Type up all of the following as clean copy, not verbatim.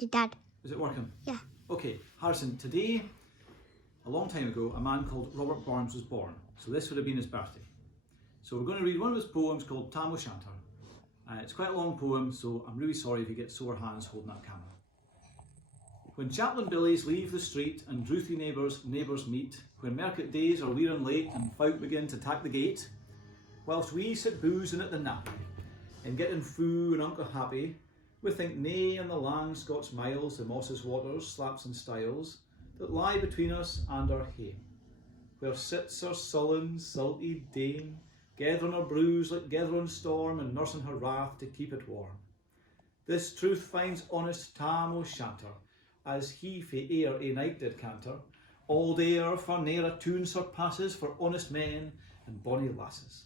connected, Dad. Is it working? Yeah. Okay, Harrison, today, a long time ago, a man called Robert Burns was born. So this would have been his birthday. So we're going to read one of his poems called Tam O'Shanter. It's quite a long poem, so I'm really sorry if you get sore hands holding that camera. When chaplain billies leave the street and drouthy neighbours meet, when market days are wear and late and folk begin to tack the gate, whilst we sit boozing at the nappy and getting foo and unco happy, we think nae on the lang Scots miles, the mosses waters, slaps and stiles, that lie between us and our hame, where sits our sullen, sulty dame, gathering her brews like gathering storm and nursing her wrath to keep it warm. This truth finds honest Tam O'Shanter, as he fae air a night did canter, all there for ne'er a tune surpasses for honest men and bonny lasses.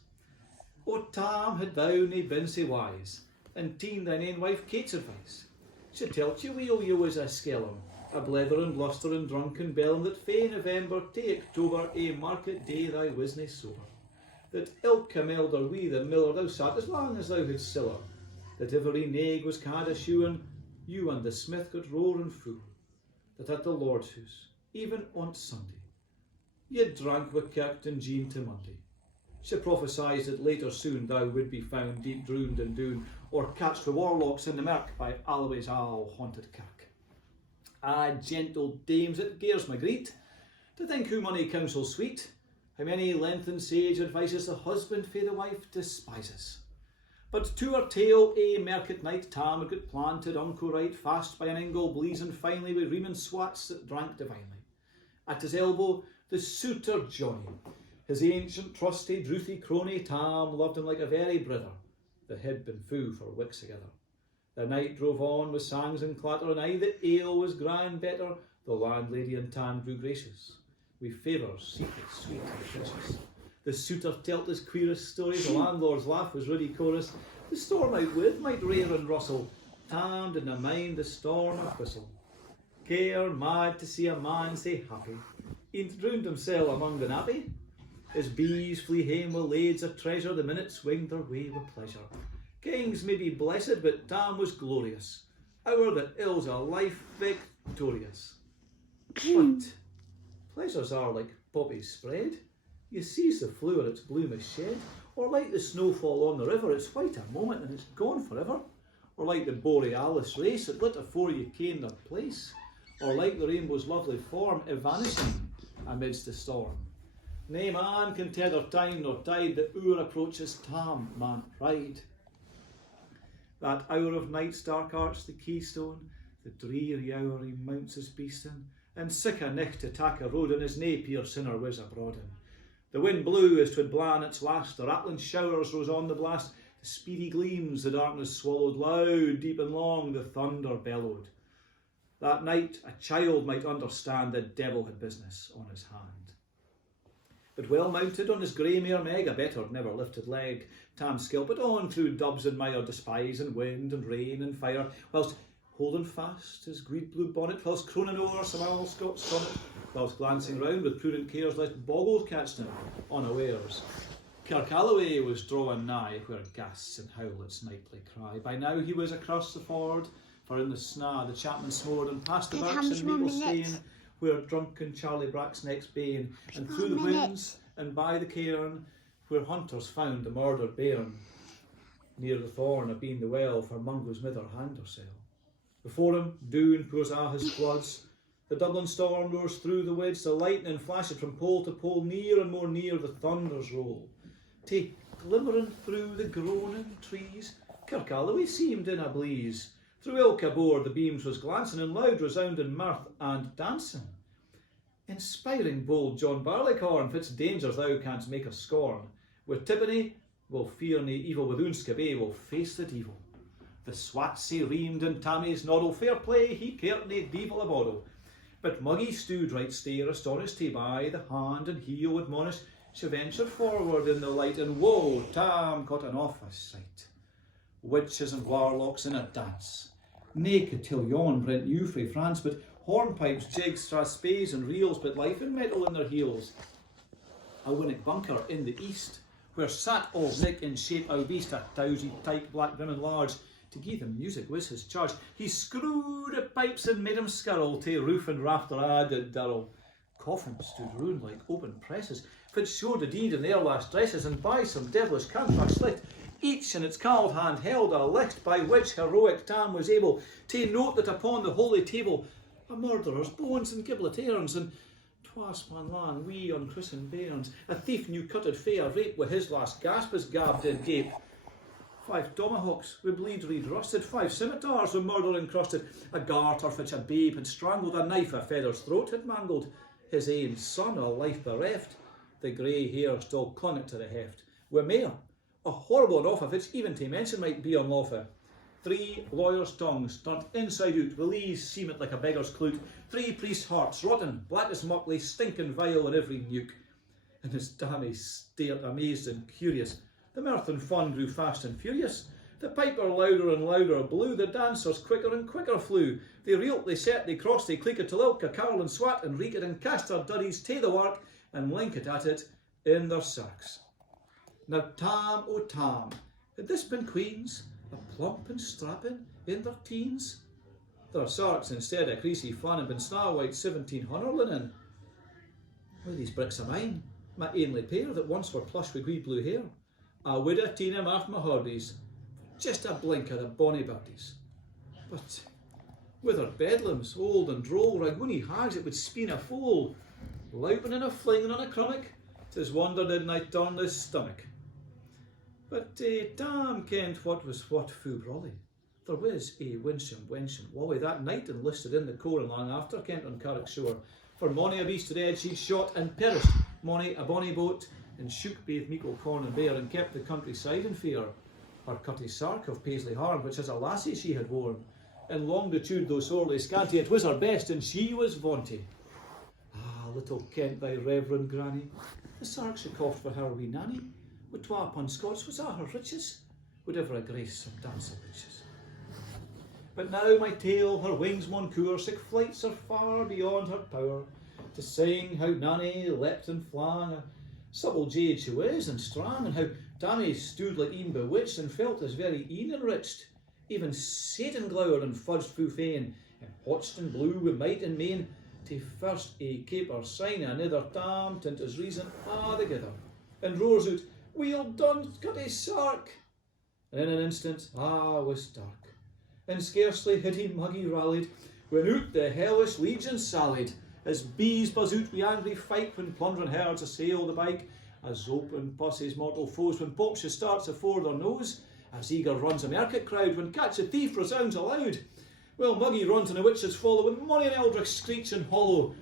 O Tam, had thou nae been sae wise, and teen thine ain wife Kate's advice, she tell't you weel you was a skellum, a blethering, blustering, drunken bellum, that fae November to October, a market day thy was nae sober, that ilka melder wi the miller thou sat as long as thou hadst siller, that every naig was cad a shoeing, you and the smith got roaring fou, that at the Lord's house, even on Sunday, ye drank wi' Captain Jean to Monday. She prophesied that later soon thou would be found deep drowned in Doon, or catched wi' warlocks in the mirk by Alloway's owl haunted kirk. Ah, gentle dames, it gares my greet, to think who many counsel sweet, how many lengthened sage advices the husband fae the wife despises. But to her tale, a market night, Tam had got planted unco right fast by an ingle bleezing finely with reeman swats that drank divinely. At his elbow, the suitor Johnny, his ancient trusty drouthy crony. Tam loved him like a very brother, that had been fou for weeks together. The night drove on with sangs and clatter, and aye the ale was grand better. The landlady and Tam grew gracious, with favours secret, sweet and precious. The suitor telt his queerest stories, the landlord's laugh was ruddy chorus. The storm out with might rare and rustle, Tam didna mind the storm of whistle. Care mad to see a man sae happy, he'd drowned himself among the nappy. His bees flee hame with lades of treasure, the minutes winged their way with pleasure. Kings may be blessed, but Tam was glorious, our that ills a life victorious. But pleasures are like poppies spread, you seize the flower its bloom is shed, or like the snowfall on the river, it's white a moment and it's gone forever, or like the borealis race that lit afore you came their place, or like the rainbow's lovely form evanishing amidst the storm. Nae man can tether time nor tide, the hour approaches Tam man pride. That hour of night's dark arch the keystone, the dreary hour he mounts his beastin', and sick a nicht to tak a road, and his nae peer sinner was abroadin'. The wind blew as 'twould blan its last, the rattling showers rose on the blast, the speedy gleams the darkness swallowed, loud, deep and long the thunder bellowed. That night a child might understand the devil had business on his hand. But well mounted on his grey mare Meg, a better never lifted leg, Tam skelpit on through dubs and mire, despise and wind and rain and fire, whilst holding fast his greed blue bonnet, whilst croning o'er some owl Scots sonnet, whilst glancing round with prudent cares lest bogles catched him unawares. Kirkalloway was drawing nigh, where gasps and howl its nightly cry. By now he was across the ford, for in the snaw the chapman snored, and past the birks and maple stane, where drunken Charlie Brack's next bane, and through the winds and by the cairn, where hunters found the murdered bairn. Near the thorn a been the well, for Mungo's mither hanged hersel. Before him, Doon pours a' his floods, the Dublin storm roars through the woods, the lightning flashes from pole to pole, near and more near the thunders roll. Tae glimmering through the groaning trees, Kirkalloway seemed in a bleeze. Through ilka bore the beams was glancing, in loud resounding mirth and dancing. Inspiring bold John Barleycorn, fits dangers thou canst make of scorn. With Tiffany, we'll fear nae evil, with Unskabe we'll face the devil. The swatsy reamed in Tammy's noddle, fair play, he cared nae devil a boddle. But Muggy stood right stare, astonished he by the hand and heel admonished. She ventured forward in the light, and woe, Tam caught an awfu' sight. Witches and warlocks in a dance, naked till yon brent new frae France, but hornpipes, jigs, strathspeys and reels, but life and metal in their heels. A winnock bunker in the east, where sat old Nick in shape o' beast, a towsy tyke, black grim and large, To gie them music was his charge. He screwed at pipes and made 'em skirl, tae roof and rafter added dirl. Coffins stood round like open presses, which showed the deed in their last dresses, and by some devilish contracts licht, each in its called hand held a licht, by which heroic Tam was able to note that upon the holy table a murderer's bones and giblet airns, and twas man lan wee unchristened bairns, a thief new cutted fair rape with his last gasp as Gab did gape. 5 tomahawks with bleed reed rusted, 5 scimitars with murder encrusted, a garter which a babe had strangled, a knife a feather's throat had mangled, his ain son a life bereft, the grey hair still clung it to the heft. Wi' mair, a horrible enough of which even to mention might be unlawful. 3 lawyers' tongues turned inside out, with lees seemeth like a beggar's clout, 3 priests' hearts rotten, black as muck, stinking vile in every nuke. And as Danny stared amazed and curious, the mirth and fun grew fast and furious. The piper louder and louder blew, the dancers quicker and quicker flew. They reeled, they set, they crossed, they cleeked till ilk, a carl and swat and reeked and cast their durries tae the work and linked at it in their sacks. Now Tam, oh Tam, had this been queens, a plump and strapping in their teens? Their sarks instead of creasy fun had been snar white 1700 linen. Well, these bricks of mine, my ainly pair that once were plush with wee blue hair, I would have ta'en 'em off my hardies, just a blink of the bonny birdies. But with her bedlams, old and droll, ragwinny hags it would speen a foal, louping and a flinging on a crummock, 'tis wonder didn't I turn his stomach. But Tam kent what was what fu brawly. There was a wencham wally that night enlisted in the corps and long after kent on Carrick shore, for mony a beast red she'd shot and perished, mony a bonny boat, and shook baith meikle corn and bear, and kept the countryside in fear. Her cutty sark of Paisley harm, which as a lassie she had worn, in longitude though sorely scanty, it was her best, and she was vaunty. Ah, little kent thy reverend granny, the sark she coughed for her wee nanny, with 2 pun Scots was a' her riches, would ever a grace some dancing witches. But now my tale, her wings maun cour, sic flights are far beyond her power, to sing how Nanny leapt and flang, a supple jade she was and strong, and how Tammy stood like een bewitched, and felt as very een enriched, even Satan glowered and fudged fu fain, and watched and blew with might and main, to first a caper sign another Tam tint his reason a' together, and roars out, "Weel done, cutty sark!" And in an instant was dark, and scarcely had he muggy rallied, when out the hellish legion sallied, as bees buzz out wi' angry fight, when plundering herds assail the bike, as open pusses mortal foes, when Popsha starts afore their nose, as eager runs a market crowd, when catch a thief resounds aloud. Well, Muggy runs and the witches follow, with mony an eldritch screech and hollow.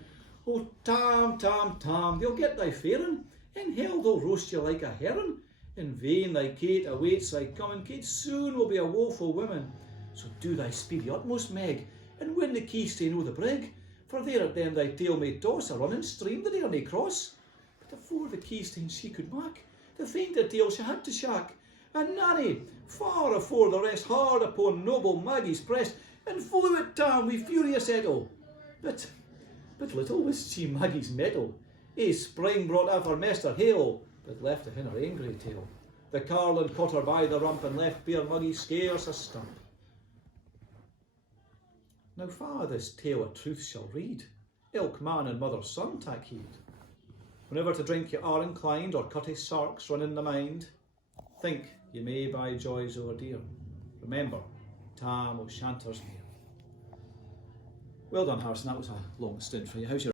Oh Tam, Tam, Tam, they'll get thy faring, in hell they'll roast you like a herring. In vain thy Kate awaits thy coming, Kate soon will be a woeful woman. So do thy speedy utmost, Meg, and win the keystane o' the brig, for there at then thy tail may toss a running stream that they cross. But afore the keystane she could mak, the fainter tail she had to shack, and Nanny, far afore the rest, hard upon noble Maggie's breast, and flew at Tam wi' furious ettle. But little wist she Maggie's mettle. A spring brought off her master hail, but left her in her angry tail. The carlin caught her by the rump, and left bare Muggy scarce a stump. Now fa this tale of truth shall read, ilk man and mother's son tak heed. Whenever to drink you are inclined, or cutty sarks run in the mind, think you may buy joys over dear. Remember, Tam O'Shanter's near. Well done, Harrison, that was a long stint for you. How's your